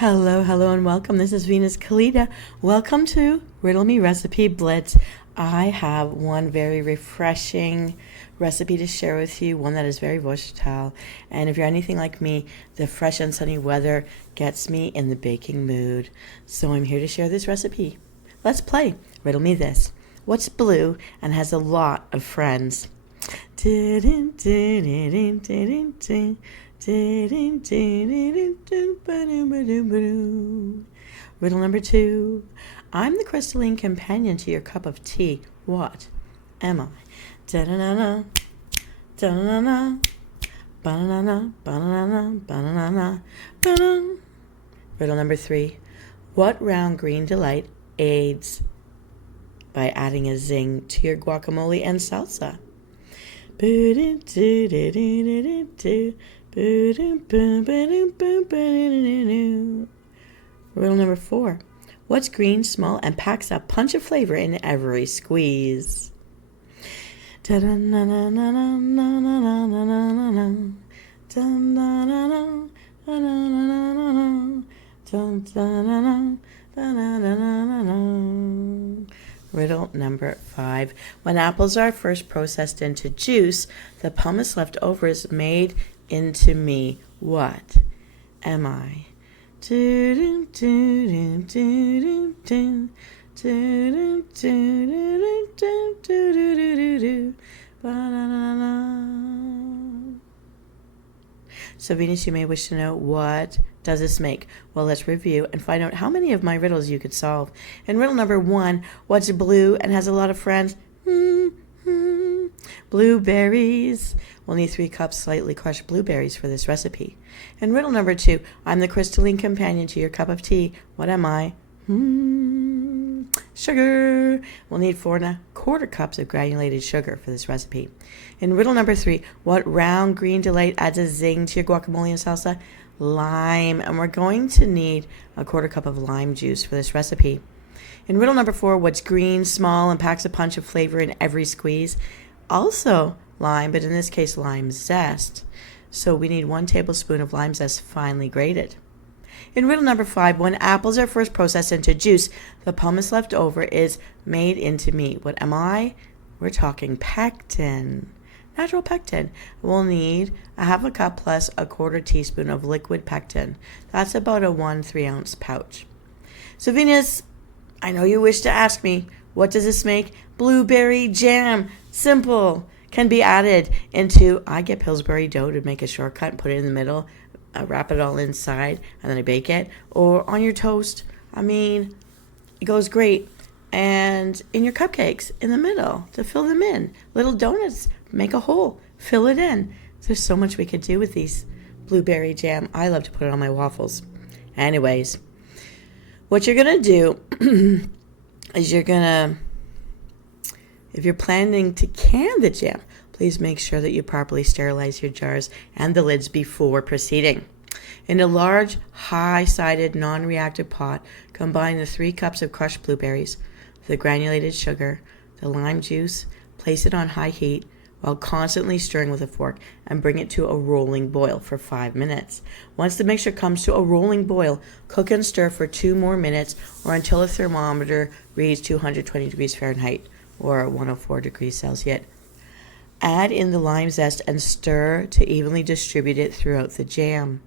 Hello, and welcome. This is Venus Callida. Welcome to Riddle Me Recipe Blitz. I have one very refreshing recipe to share with you, one that is very versatile. And if you're anything like me, the fresh and sunny weather gets me in the baking mood. So I'm here to share this recipe. Let's play Riddle Me This. What's blue and has a lot of friends? Riddle number 2. I'm the crystalline companion to your cup of tea. What am I? Da-na-na-na, da-na-na-na, ba-na-na-na, ba-na-na-na, ba-na-na-na, ba-na. Riddle number 3. What round green delight aids by adding a zing to your guacamole and salsa? Riddle number 4. What's green, small, and packs a punch of flavor in every squeeze? Riddle number 5. When apples are first processed into juice, the pumice left over is made into me. What am I? So Venus, you may wish to know, what does this make? Well, let's review and find out how many of my riddles you could solve. In riddle number 1, what's blue and has a lot of friends? Blueberries. We'll need 3 cups slightly crushed blueberries for this recipe. In riddle number 2, I'm the crystalline companion to your cup of tea. What am I? Sugar. We'll need 4 1/4 cups of granulated sugar for this recipe. In riddle number 3, what round green delight adds a zing to your guacamole and salsa? Lime. And we're going to need 1/4 cup of lime juice for this recipe. In riddle number 4, what's green, small, and packs a punch of flavor in every squeeze? Also lime, but in this case lime zest. So we need 1 tablespoon of lime zest finely grated. In riddle number 5, when apples are first processed into juice, the pumice left over is made into meat. What am I? We're talking pectin. Natural pectin. We'll need 1/2 cup plus 1/4 teaspoon of liquid pectin. That's about a 1 3-ounce pouch. So Venus, I know you wish to ask me, what does this make? Blueberry jam. Simple. Can be added into, I get Pillsbury dough to make a shortcut and put it in the middle, wrap it all inside, and then I bake it. Or on your toast. I mean, it goes great. And in your cupcakes, in the middle, to fill them in. Little donuts, make a hole, fill it in. There's so much we could do with these blueberry jam. I love to put it on my waffles. Anyways, what you're going to do is if you're planning to can the jam, please make sure that you properly sterilize your jars and the lids before proceeding. In a large, high-sided, non-reactive pot, combine the 3 cups of crushed blueberries, the granulated sugar, the lime juice, place it on high heat while constantly stirring with a fork, and bring it to a rolling boil for 5 minutes. Once the mixture comes to a rolling boil, cook and stir for 2 more minutes or until a thermometer reads 220 degrees Fahrenheit or 104 degrees Celsius. Add in the lime zest and stir to evenly distribute it throughout the jam.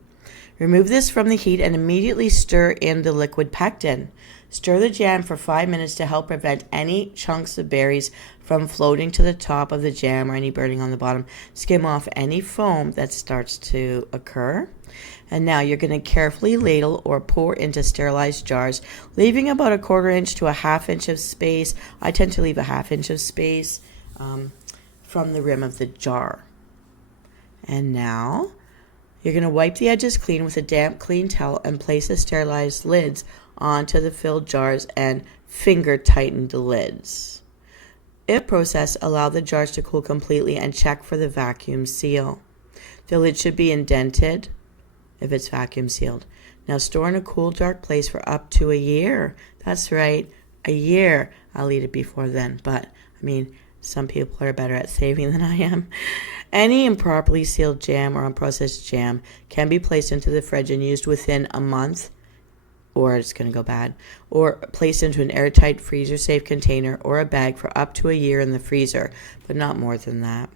Remove this from the heat and immediately stir in the liquid pectin. Stir the jam for 5 minutes to help prevent any chunks of berries from floating to the top of the jam or any burning on the bottom. Skim off any foam that starts to occur. And now you're going to carefully ladle or pour into sterilized jars, leaving about 1/4 inch to 1/2 inch of space. I tend to leave 1/2 inch of space from the rim of the jar. And now you're going to wipe the edges clean with a damp, clean towel and place the sterilized lids onto the filled jars and finger tighten the lids. If processed, allow the jars to cool completely and check for the vacuum seal. The lid should be indented if it's vacuum sealed. Now store in a cool, dark place for up to a year. That's right, a year. I'll eat it before then, but I mean, some people are better at saving than I am. Any improperly sealed jam or unprocessed jam can be placed into the fridge and used within a month or it's going to go bad, or place into an airtight freezer-safe container or a bag for up to a year in the freezer, but not more than that.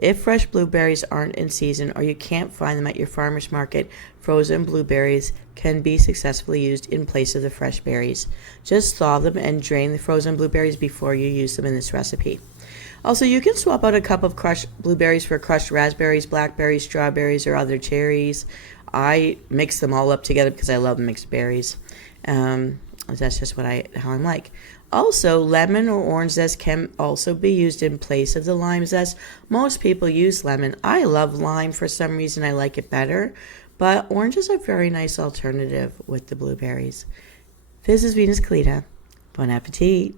If fresh blueberries aren't in season or you can't find them at your farmer's market, frozen blueberries can be successfully used in place of the fresh berries. Just thaw them and drain the frozen blueberries before you use them in this recipe. Also, you can swap out a cup of crushed blueberries for crushed raspberries, blackberries, strawberries, or other cherries. I mix them all up together because I love mixed berries. That's just how I'm like. Also, lemon or orange zest can also be used in place of the lime zest. Most people use lemon. I love lime for some reason. I like it better. But orange is a very nice alternative with the blueberries. This is Venus Callida. Bon appetit.